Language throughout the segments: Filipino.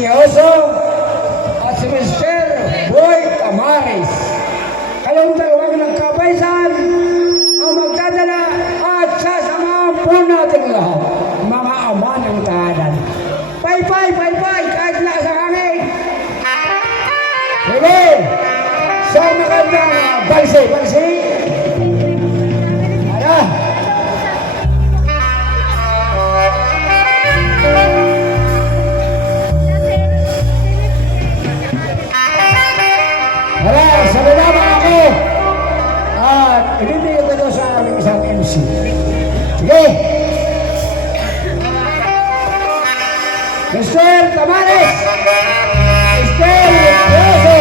si Oso at si Mr. Boy Tamaris. Kayong dalawang nagkapaisan ang magdadala at sasamahan po natin lahat, mga ama ng tahanan. Pay-pay, pay-pay, kahit nasa hangin. Sige, sa magandang balsi, balsi. Ara. Ara, sa baba ako. At ibibigay ko ito sa aming isang MC. Sige. Mr. Tamares! Mr. Rosso!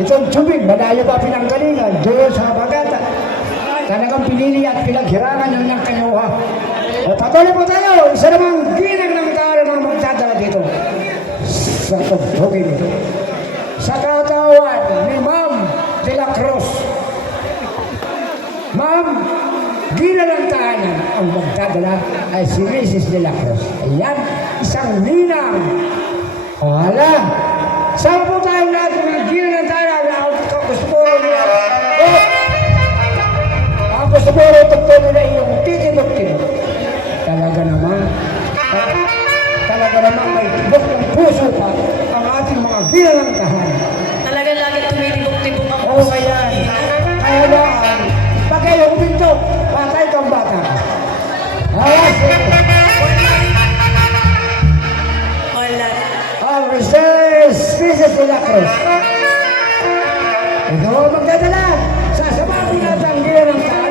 Itong tubig, malayo pa pinanggalingan, doon sa Bagata. Talagang pinili at pinaghirangan yun ng kanyuha. O patuloy po tayo, isa namang ginang ng tao na magdadala dito sa tugtugin ito. Sa katawan ni Ma'am de la Cruz. Ma'am, gina ng tahanan ang magdadala ay si Mrs. de la Cruz. Ayan, isang ninang. O hala, saan po tayo lahat ng gina ng tahanan? Gusto po nila, gusto po rin tugtog nila iyong titibok-tibok. Talaga naman may tibok ng puso pa ang ating mga gina ng tahanan. Talaga lagi tumitibok-tibok ang Oo, kaya la Cruz. Ikaw ang magdadala. Sasamahin natin ang gila ng kaya.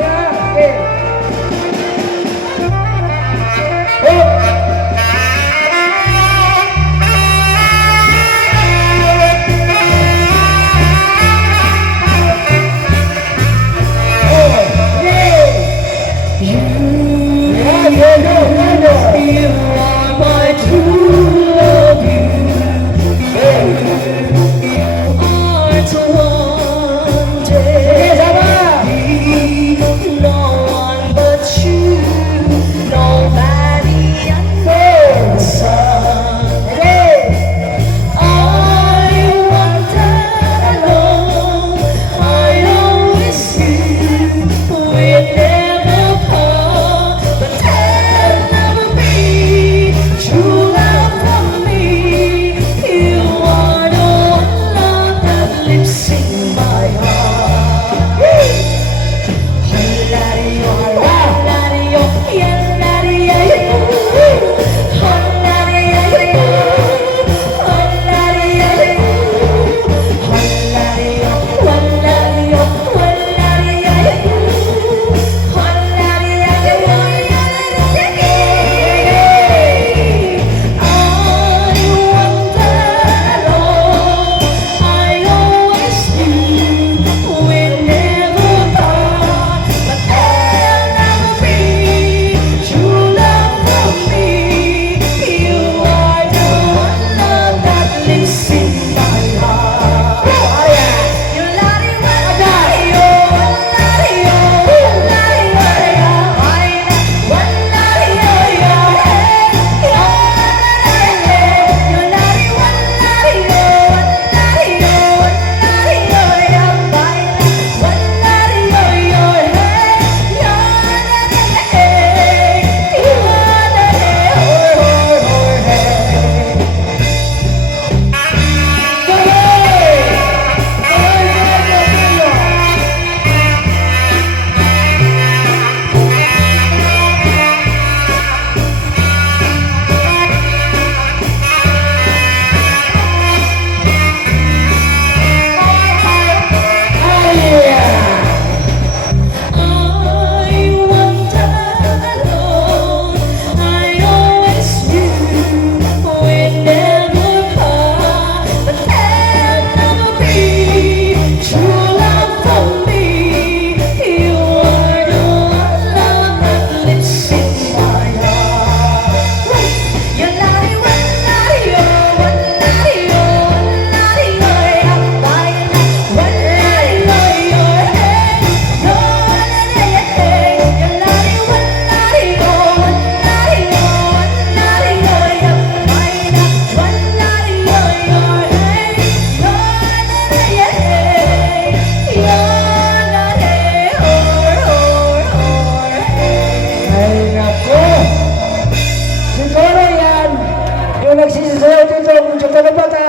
nagsisayaw dito kung sa talabata,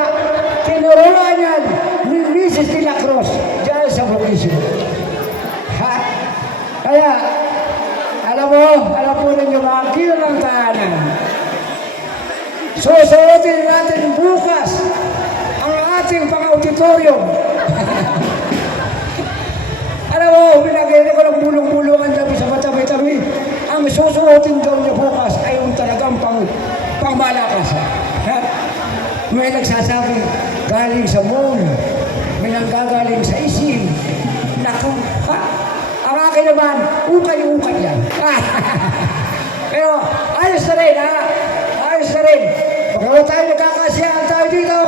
tinuruan yan ni Mrs. de la Cruz dyan sa Bukisyo. Ha? Kaya, alam po ninyo mga kilo ng tahanan. Susuotin natin bukas ang ating pang-auditorium. Alam mo, pinagayari ko ng bulong-bulungan sabi sa matabi-tabi. Ang susuotin daw niya bukas ay yung talagang pang-malakas. Ha? May nagsasabi, galing sa mall, may nanggagaling sa isim. Naku, ha? Ang akin naman, ukay-ukay yan. Pero ayos na rin, ha? Ayos na rin. Pagkawa tayo nagkakasiyahan tayo dito,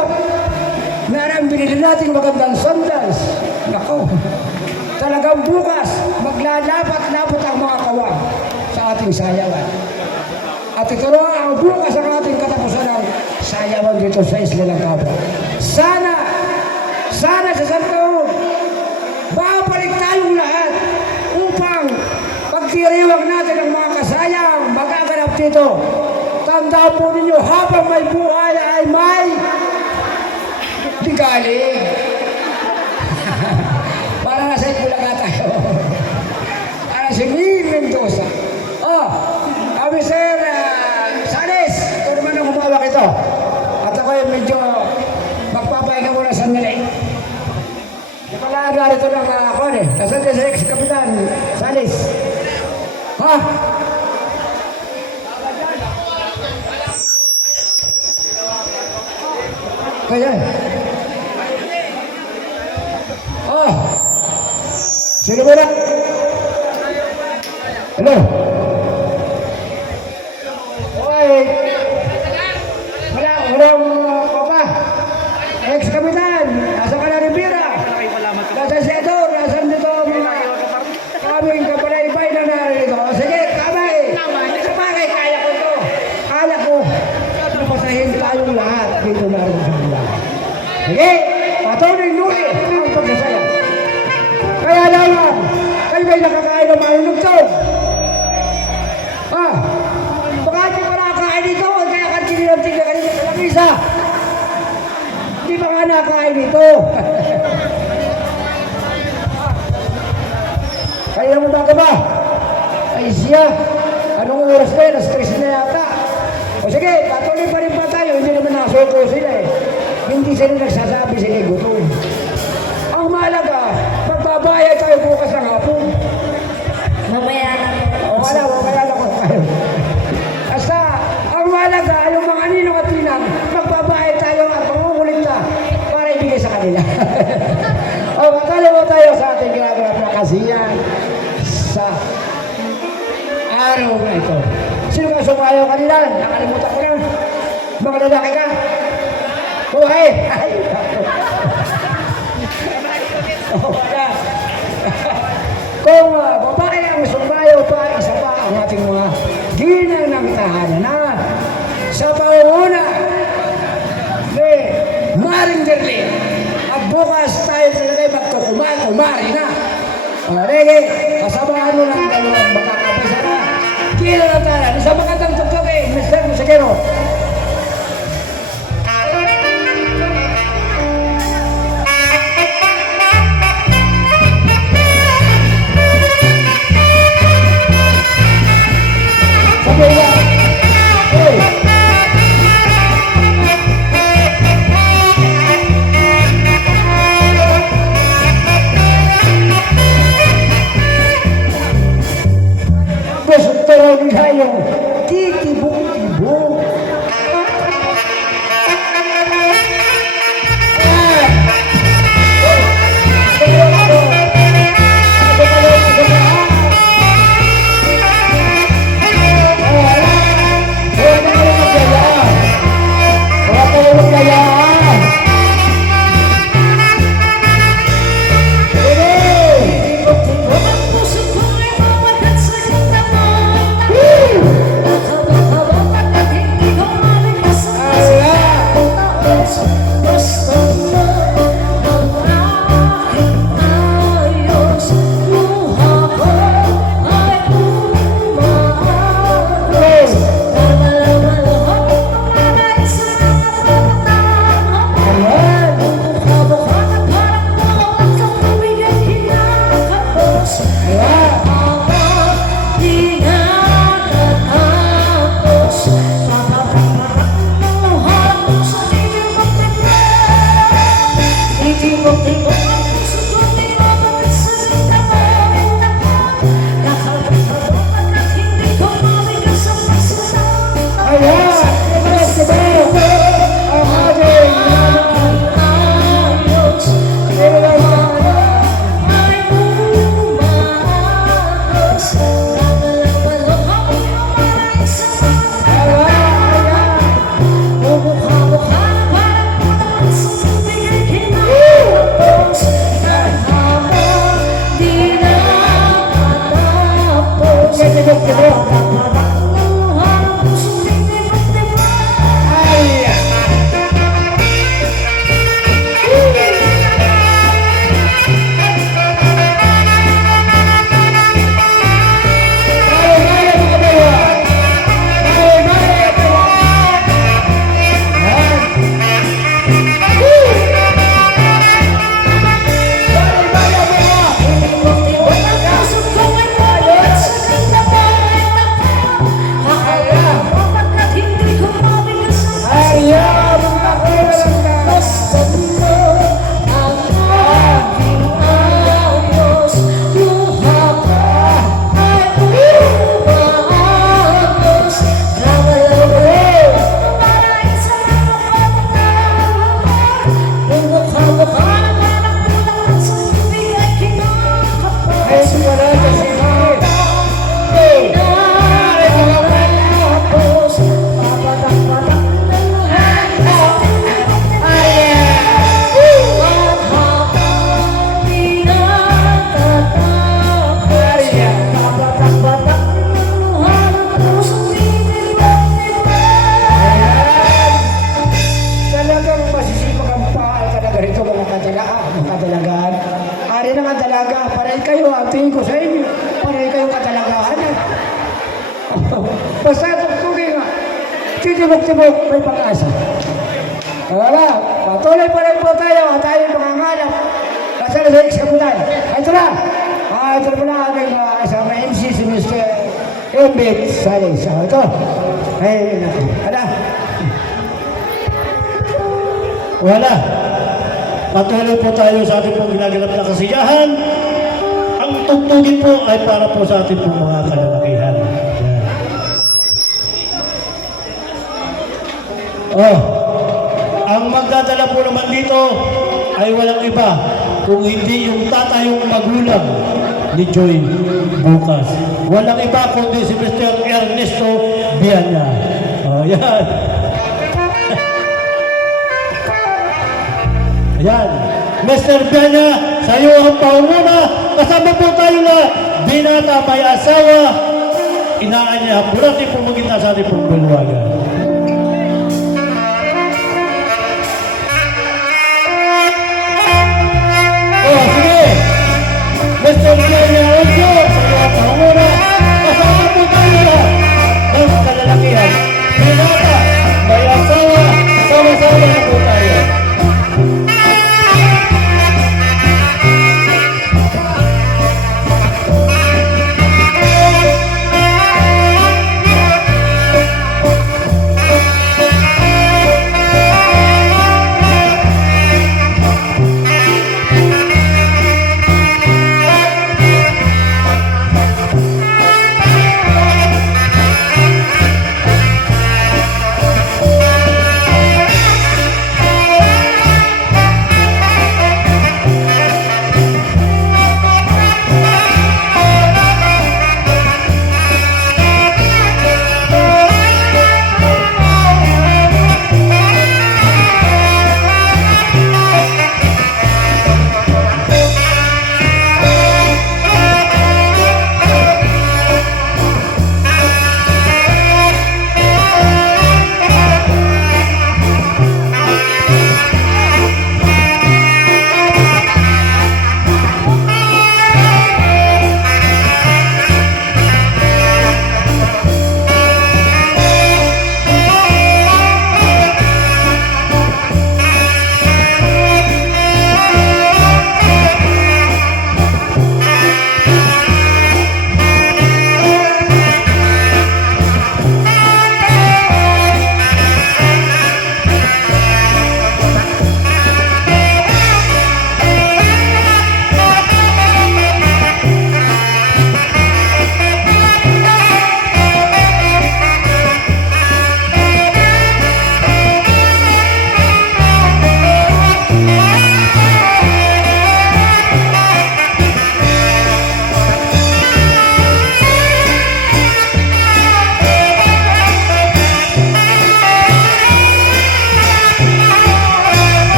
meron binili natin magandang sandals. Naku, talagang bukas, maglalapat-lapat ang mga kawang sa ating sayawan. At ito na ang bukas ang ating katapusan ng sayawan dito sa Isla ng Cabra. Sana sa santaon, babalik tayong lahat upang pagdiriwang natin ang mga kasayang magaganap dito. Tandaan po ninyo, habang may buhay ay may tigaling. Para nasa Itbulaga tayo. Para si Mim Mendoza. Kami Sir Sanes, ito naman ang humawak ito. At ako medyo magpapahinga muna sa narito lang ako eh. Nasaan ka sa ex-kapitan? Salis. Ha? Kaya. Oh. Sino mo na? Hello? Okay. Walang pa. Ex-kapitan. Nasa ka na Rivera. Nasa Sedor. Nasa dito mga kaming kapalaybay na narito. Sige, kamay. Sa bagay, kaya ko to. Kala ko. Napasahin tayong lahat. Dito narito sa mga. Sige. Patuloy nuli. Ang pagsasaya. Kaya naman. Kayo kayo nakakain ng malulugtog. Ha? Baka di pa nakakain dito. Kaya kantinilagtig na kanina sa lamisa. Di ba nga nakakain dito? Kaya mo ba ka ba? Ay siya. Anong oras na yun? Stress na yata. O sige, patuloy pa rin pa tayo. Hindi naman nakasuko sila eh. Hindi sila nagsasabi sila gutom. Ang mahalaga, magbabayad tayo bukas ng hapon. Mamaya na. Wala na ko tayo. Basta, ang mahalaga, yung mga ninong at tinang, magbabayad tayo at pangungulit na para ibigay sa kanila. O, matalo mo tayo sa ating ginagawa na kasiyan sa araw na ito. Sino ka sumayaw kanila? Nakalimutan ko na. Mga lalaki ka? Buhay! Ay! Wala. Kung babae ang sumayaw pa, isa pa ang ating mga ginang tahanan na sa pangunguna ni Maring Derlin. At bukas tayo talaga magkukumari na. Rege, kasamahan mo ng dalawang makakabasa na. Kinalataran, isang magandang tugtog eh, Mr. Musikero. Gusto rin kayo titibok-tibok pareho naman dalaga. Pareho kayo, ang tingin ko sa inyo. Pareho kayo kadalagahan. Basta tugtugin nga. Titibok-tibok, may pag-asa. Wala, patuloy pa rin po tayo at tayo mangangalap. Kasi sa eksabulan. Ito na. Ito na pala ating kasama MC si Mr. Embit Salis. Ito. Ay, naku. Ano? Wala. Patuloy po tayo sa ating pong ginaganap na kasiyahan. Ang tugtugin po ay para po sa ating pong mga kalalakihan. Yan. Oh, ang magdadala po naman dito ay walang iba kung hindi yung tatayong magulang ni Joy bukas. Walang iba kundi si Mr. Ernesto Viana. Oh, yan. Ayan. Mr. Viana, sa iyo ang paunguna. Kasama po tayo na binata may asawa. Inaanya, purati po magkita sa ating pong bulwagan. Oh, sige. Mr. Viana, Ocho, sa iyo ang paunguna. Kasama po tayo na ng kalalakihan. Binata may asawa. Sama-sama na po tayo.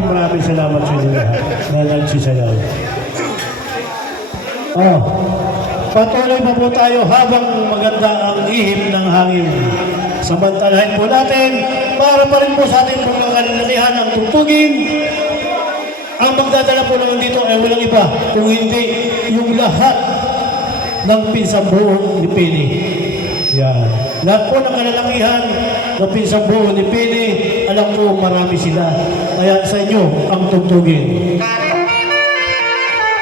Maraming salamat sa inyo na nagsisayaw. Oh, patuloy pa po tayo habang maganda ang ihip ng hangin. Samantalahin po natin para pa rin po sa ating mga kalalakihan ang tugtugin. Ang magdadala po naman dito ay walang iba kung hindi yung lahat ng pinsang buo ni Pili. Yan. Lahat po ng kalalakihan na pinsang buo ni Pili, alam ko marami sila. Kaya sa inyo ang tugtugin.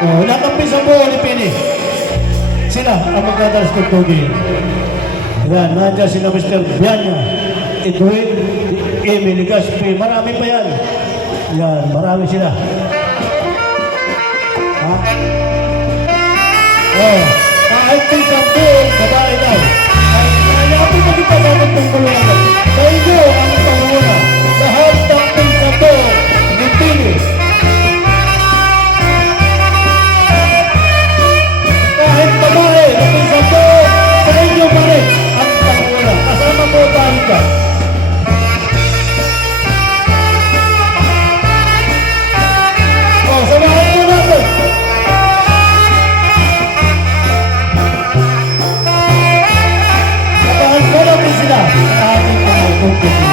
Oh, lahat ng pinsang buo ni Pili, sila ang magdadala sa tugtugin. Yan, nandiyan sila Mr. Viana, Edwin, Emily Gaspi, marami pa yan. Yan, marami sila. Ha? pangkulunan. Sa inyo ang panguna. Lahat ng pangkato, nipili. Kahit babae, napinsan po, sa inyo pa rin ang panguna. Kasama po tayo ka. O, samahan po natin. Samahan po natin sila sa ating pangkulunan.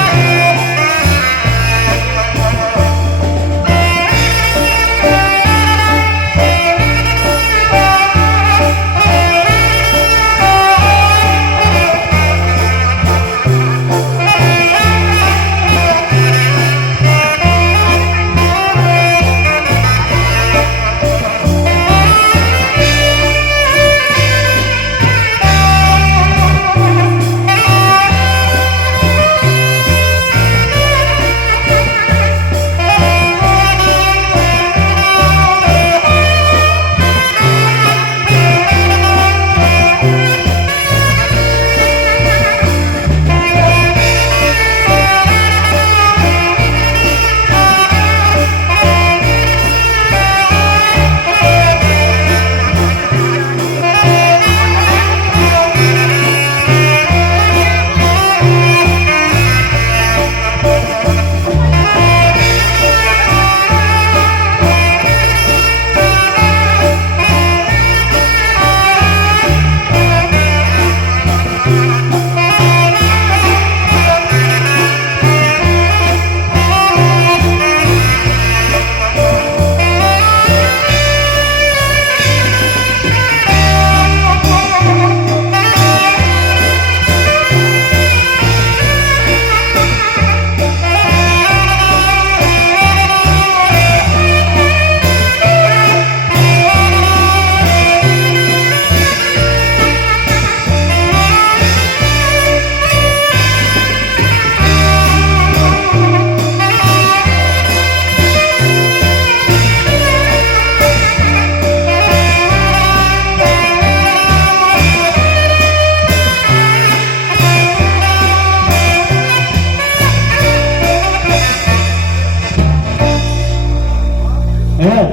Ayan.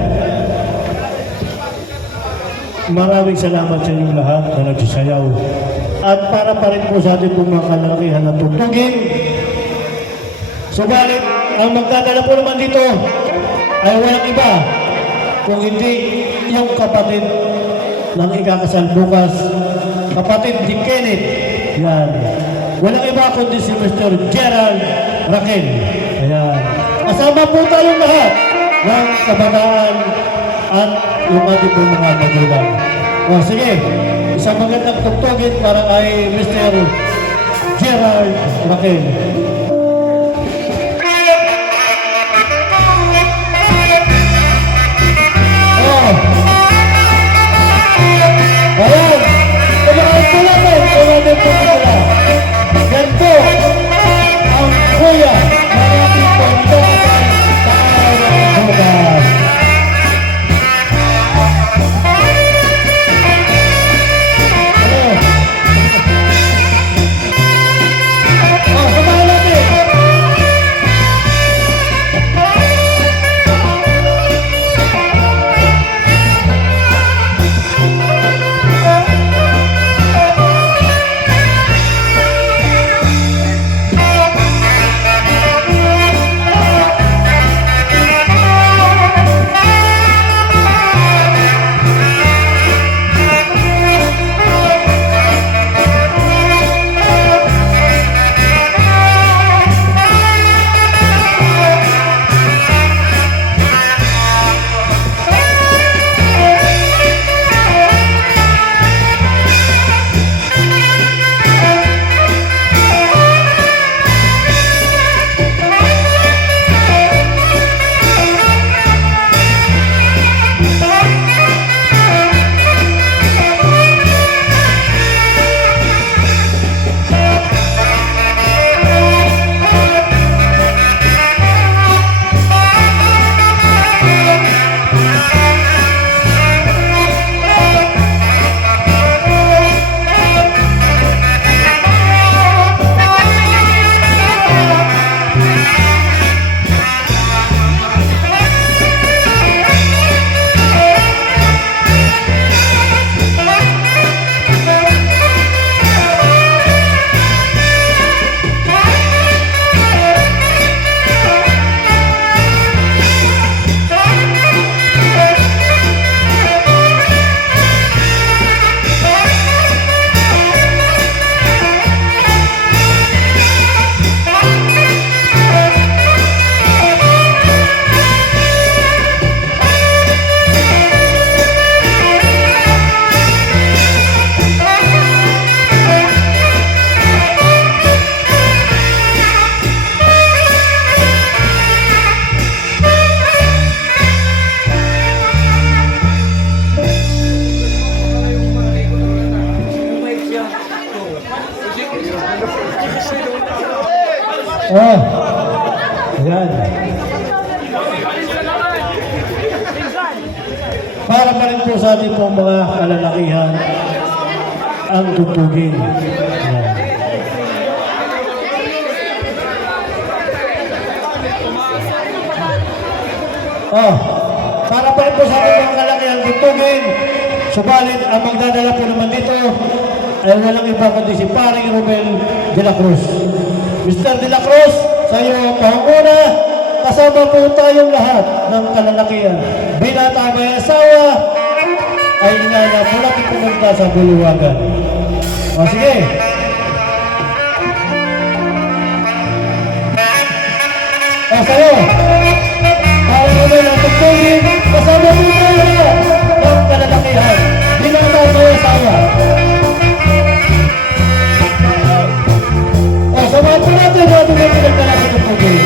Maraming salamat sa inyong lahat na nagsasayaw. At para pa rin po sa ating pong mga kalalakihan na tugtugin. Subalit, ang magdadala po naman dito ay walang iba kung hindi yung kapatid ng ikakasal bukas, kapatid ni Kenneth. Yan. Walang iba kundi si Mr. Gerald Raquel. Ayan. Kasama po tayong lahat ng kabataan at yung ating pong mga magulang. O sige, isang magandang tugtugin para kay Mr. Gerald Raquel. Ayan, tumakas po natin, tumakas po sila. Yan po, ang kuya ng ating pagdakasal sa araw ng bukas. Samahan natin. Oh. Ayan. Para pa rin po sa ating pong mga kalalakihan ang tugtugin. Ayan. Oh, para pa rin po sa ating mga kalalakihan tugtugin. Subalit, ang magdadala po naman dito ay walang iba kundi si Paring Romel de la Cruz. Mr. de la Cruz, sa iyo ang panguna, kasama po tayong lahat ng kalalakihan. Binata may asawa, ay inana po natin pumunta sa Buluwagan. O sige. O sa'yo, Paring Romel ang tugtugin, kasama po tayo lahat ng kalalakihan. Binata may asawa. O, samahan po natin ang ating mga pinagdala sa tugtugin.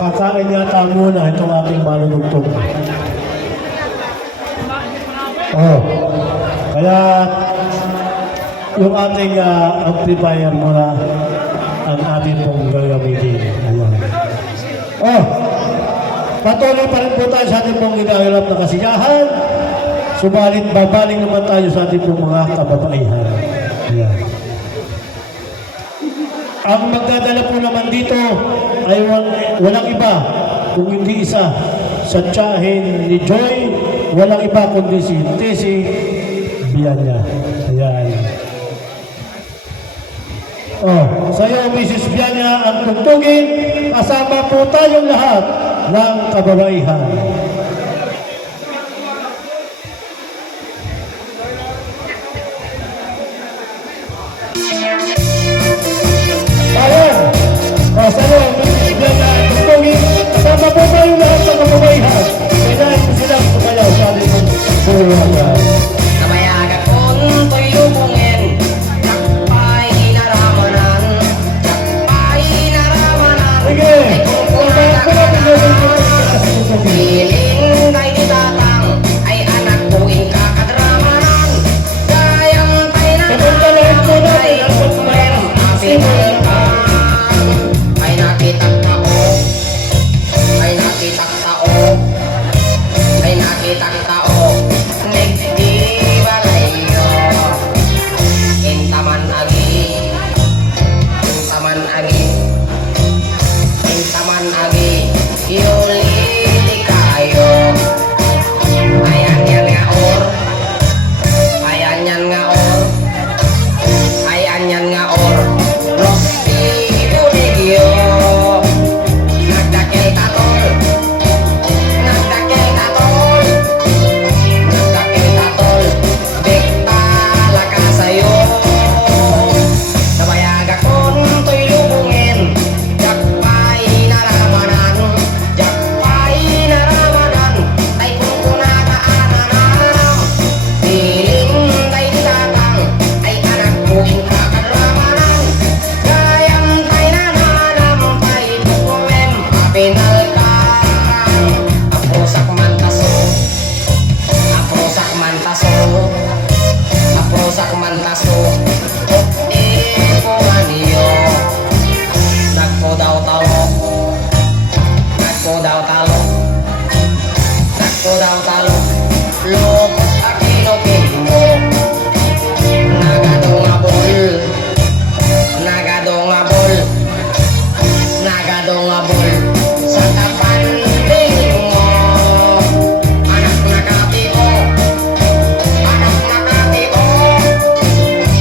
Kakain yata muna itong ating malulugtog. Oh. Kaya yung ating amplifier muna ang ating pong gagamitin. Ayan. Oh. Patuloy pa rin po tayo sa ating pong ginagalap na kasiyahan. Subalit babaling naman tayo sa ating pong mga kababaihan. Ayan. Ang magdadala po naman dito ay walang iba kung hindi isa sa tiyahin ni Joy, walang iba kundi si Tessie Bianya. Ayan. Oh, sa iyo, Mrs. Bianya, ang tugtugin, kasama po tayong lahat ng kababaihan. Pasalo, bigyan na tugtugin. Kasama po tayo lahat ng kababayan. Kailangan po silang sumayaw sa ating buwan. Namayagan kong to'y lubungin, takpay naramanan, takpay naramanan. Sige, kumain ko lang ang gawin ko ng tugtugin. Piling kay ditatang, ay anak buing kakadramanan. Gayang tayo na Pagkantalahin po natin ang pagkumayang pinagkan. Ay nakitang tao, ay nakitang tao, ay nakitang tao. Nagdibalayo, intaman agi, intaman agi, intaman agi, yuli kayo. Ayan yan nga or, ayan yan nga or, ayan yan nga or. Rosti Buligyo, nagdakil tatol, nagdakil tatol, nagdakil tatol, biktala ka sa'yo. Nabayag akong to'y lubungin, jakpay naramanan, jakpay naramanan, tay kung kunakaanan. Piling tay ditatang, ay anak buing kakadramanan. Gayam tay nananam, tay tukumem, mapinalkan. Aprosak mantaso, aprosak mantaso, aprosak mantaso. Ipuan niyo, nagpo daw talok, nagpo daw talok, nagpo daw talok. Lok akinopin mo, nagadong abol, nagadong abol, nagadong abol. Sa kapanding mo, anak na katio, anak na katio,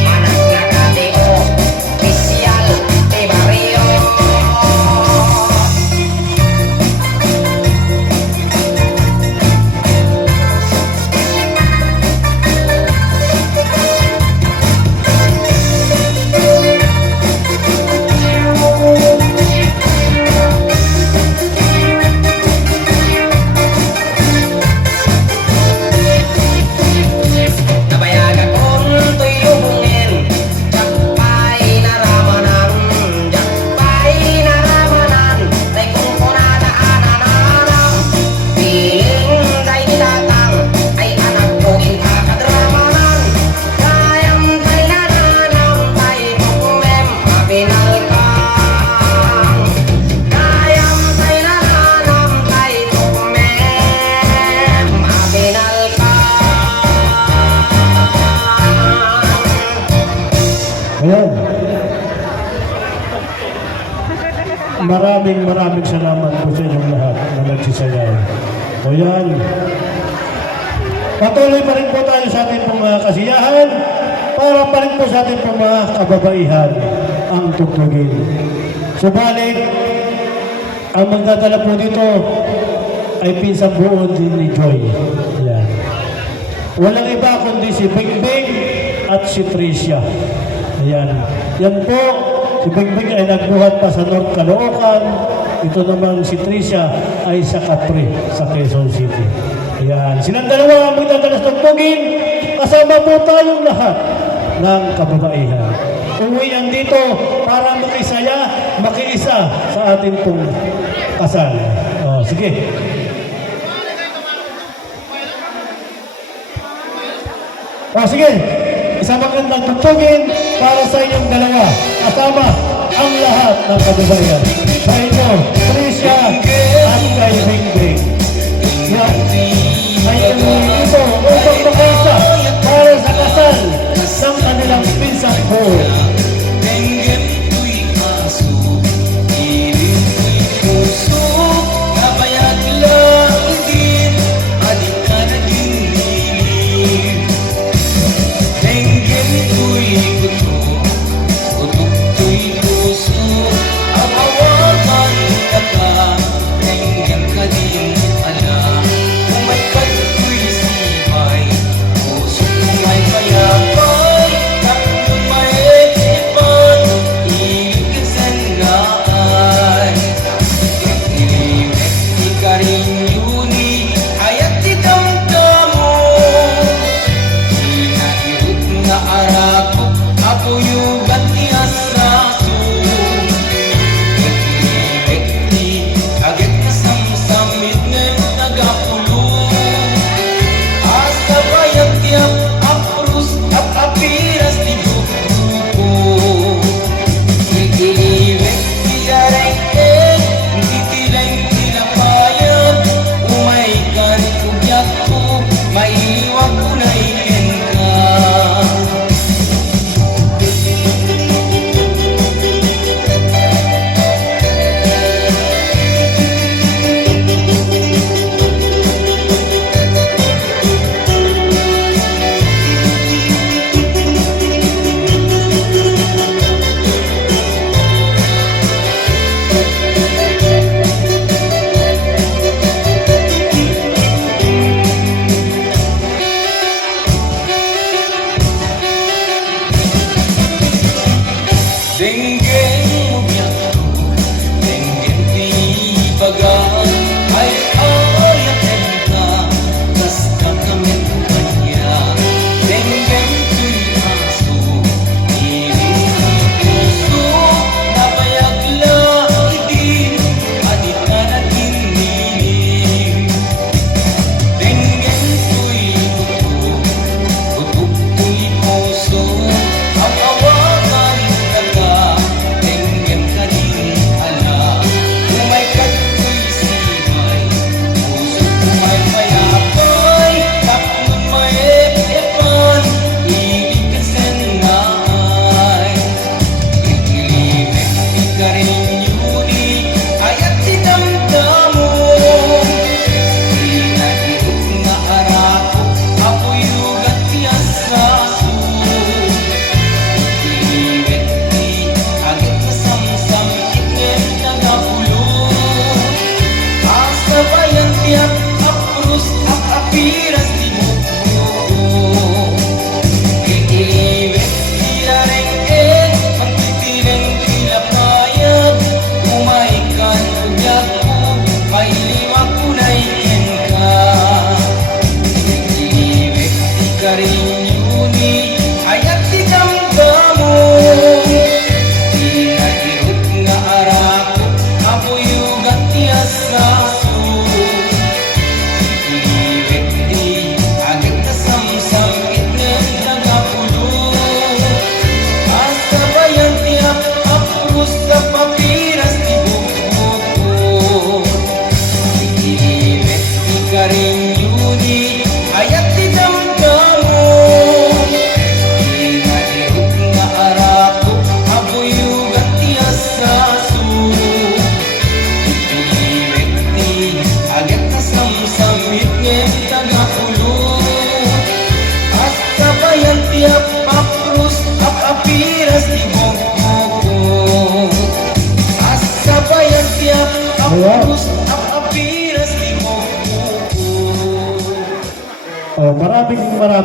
anak na katio, pisyal de barrio. Nabayagan kong to'y lubungin, jakpay naramanan, jakpay naramanan, tay kung kunadaanan. Piling kay ditatang, ay anak buing kakadramanan. Gayam tay nananam, tay tukumem, mapinalkan. Gayam tay nananam, tay tukumem, mapinalkan. Ayan. Maraming salamat po sa inyong lahat na nagsisayaw. O yan. Patuloy pa rin po tayo sa ating pong mga kasiyahan para pa rin po sa ating pong mga kababaihan ang tugtugin. Subalit, ang magdadala po dito ay pinsang buo din ni Joy. Yan. Walang iba kundi si Bing Bing at si Tricia. Ayan. Yan po, si Bing Bing ay nagbuhat pa sa North Caloocan. Ito naman si Tricia ay sa Capri, sa Quezon City. Ayan. Silang dalawa ang magdadalas ng tugin. Kasama po tayong lahat ng kababaihan. Uwian dito para makisaya, makiisa sa ating pong kasal. O, sige. O, sige. Isang magandang tugtugin para sa inyong dalawa. Kasama ang lahat ng kababaihan. Sa inyo, Tricia at kay Bing Bing. Yan. Ay umuwi ito upang makaisa para sa kasal ng kanilang pinsang buo. Kung may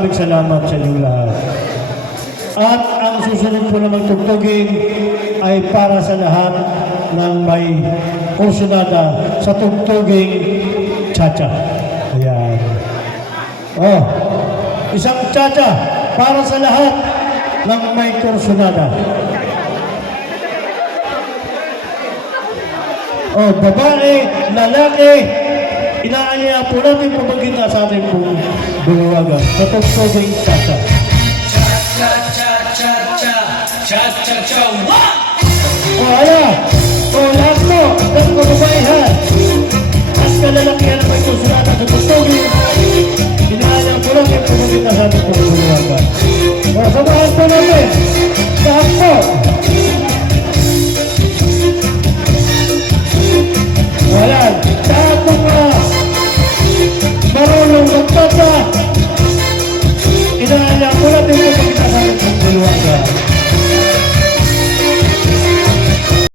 maraming salamat sa inyong lahat. At ang susunod po na magtugtugin ay para sa lahat ng may kursunada sa tugtuging cha-cha. Ayan. Oh, isang cha-cha para sa lahat ng may kursunada. Oh, babae, lalaki, inaanya po natin pamagkita sa ating pong buwagan sa tugtuging cha-cha. O, ala! O, lahat mo! Ang kababayan!